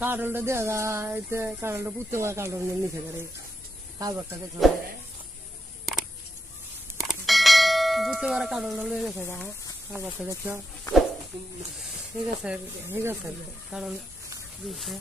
কারণটা দেওয়া যায় কারণটা বুঝতে পারে কারণ নিচে করে কাগজটা দেখলো বুঝতে পারে কারণটা লেগে গেছে কাগজটা দেখছো ঠিক আছে কারণ দিচ্ছে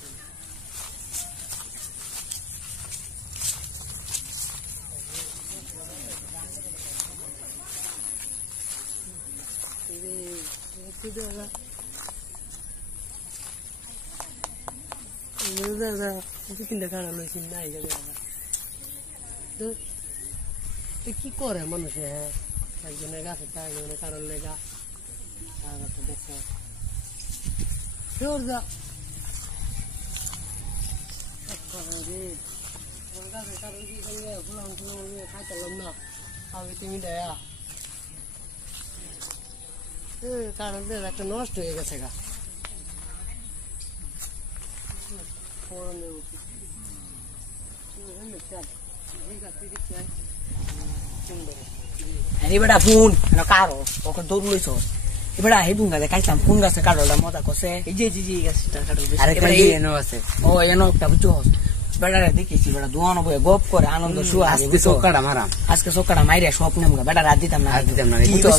কি করে মানুষে একজনের গাছে একজনের কারণ লেগা দেখছো খাইতাম না আমি তুমি দেয়া কারণ একটা নষ্ট হয়ে গেছে গা এবারে ফোন কারো ওকে দৌড় লইছ এবারে হেদুন গাছে খাইতাম কোন গাছে কারোটা মজা করছে এই যে গাছটা আছে ও এনো একটা বুঝছো বেড়ারে দেখেছি বেড়া দোয়ানো বয়ে গপ করে আনন্দ শুয়া আজকে চোখটা মাইরে সব নেম বেড়া রাত দিতাম না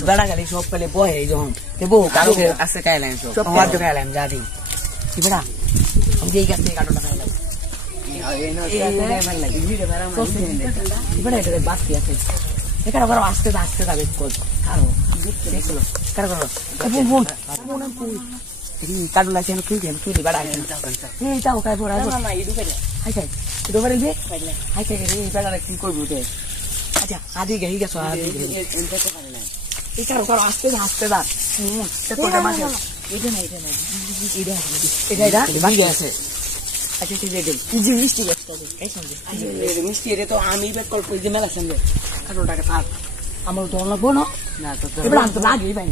বেড়া খালি সব পেলে বহে যখন বউ কারো আজকে খাইলাম খাইলাম যা দিন কি বেড়া আমি যে এই গাছ থেকে কাটোটা খাইলাম বাস্তি আছে এখানে আস্তে আস্তে যাবে কাটো লাগছে তুই বেড়া এইটাও খাই পড়া কি করবো আচ্ছা আদি গেহি গেছো আস্তে আস্তে দা আছে মিষ্টি এটা তো আমি কল্প মেলা সঙ্গে কাটোটাকে থাক আমার তো লাগবো না এবার আমি তো লাগেই পাই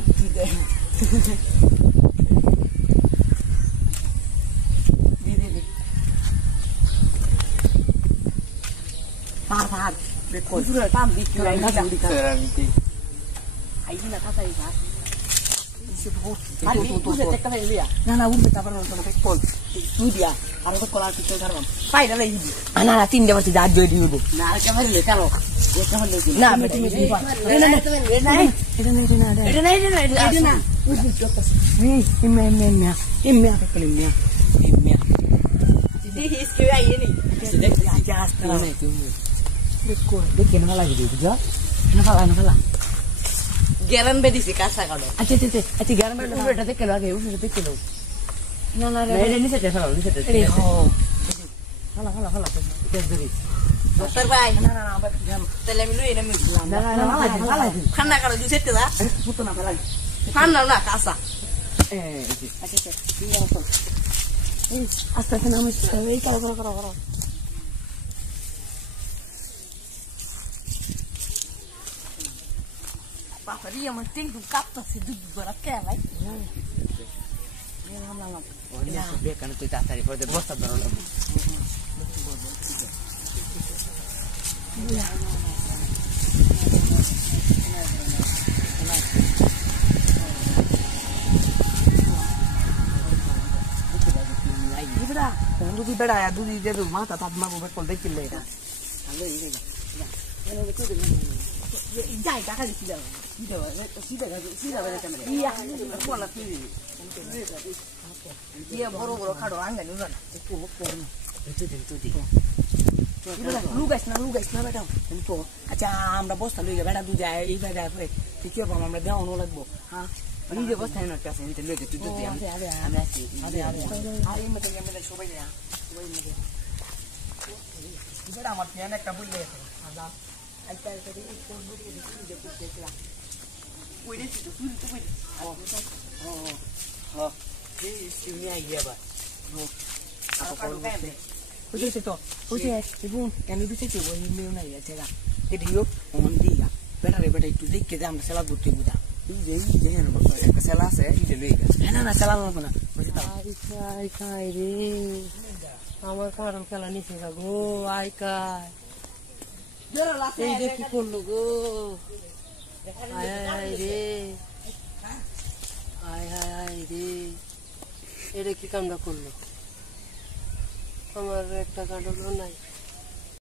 না তিনটে বছর যা জয় দিব দেখে না লাগে বুঝা না গ্যারান বেদিছি কাঁচা কাটো আচ্ছা গ্যারান বেটা দেখে লাগে দেখে লো না না রে নিচে ডক্টর ভাই না তাহলে আমি লই এনে না ঠান্ডা কাটো দুই সেট দা ফুটো না ফেলাই ঠান্ডা না কাঁচা আচ্ছা আস্তে আস্তে নাম এই করো Paparia, mas tem um capta se do buraqué, vai. Olha, sabia que não tu tá ali, pode gostar do rolo. Ibra, quando tu bera, tu diz do mata, tá tomando o col de quilera. Alô, Ibra. যাই টাকা দিছি দাও সিধা বেড়ে কেমন ইয়া কোলা তুই ইয়া বড় খাড়ো আঙ্গানি না একটু মুখ করো না লুগাইস না বেটা তো আচ্ছা আমরা বস্তা লই বেটা দুই যায় এই ভাই যায় পরে তুই কি বাবা আমরা দেওয়া নো লাগবো হ্যাঁ এই যে বস্তা না কাছে নিতে লইতে তুই তুই আমি আছি আর এই মতে আমরা সবাই যায় সবাই মিলে বেটা আমার প্ল্যান একটা বুঝলে আদা আচ্ছা এই কোন বুঝি যে দেখলা ওই রে তুই তো কই এই সিউনি আইয়া বা Oye, esto, oye, según que no dice que voy a irme una idea, será que digo, como diga, pero repete, tú dices que dame la botella. Y de no sé, que se la hace y te lo digas. No, se la no, ay, re. আমার কারণ খেলা নিচে গো I কাই এই যে কি করলো গো আয় রে আয় রে এটা কি কামটা করলো? আমার একটা কাঁঠালও নাই।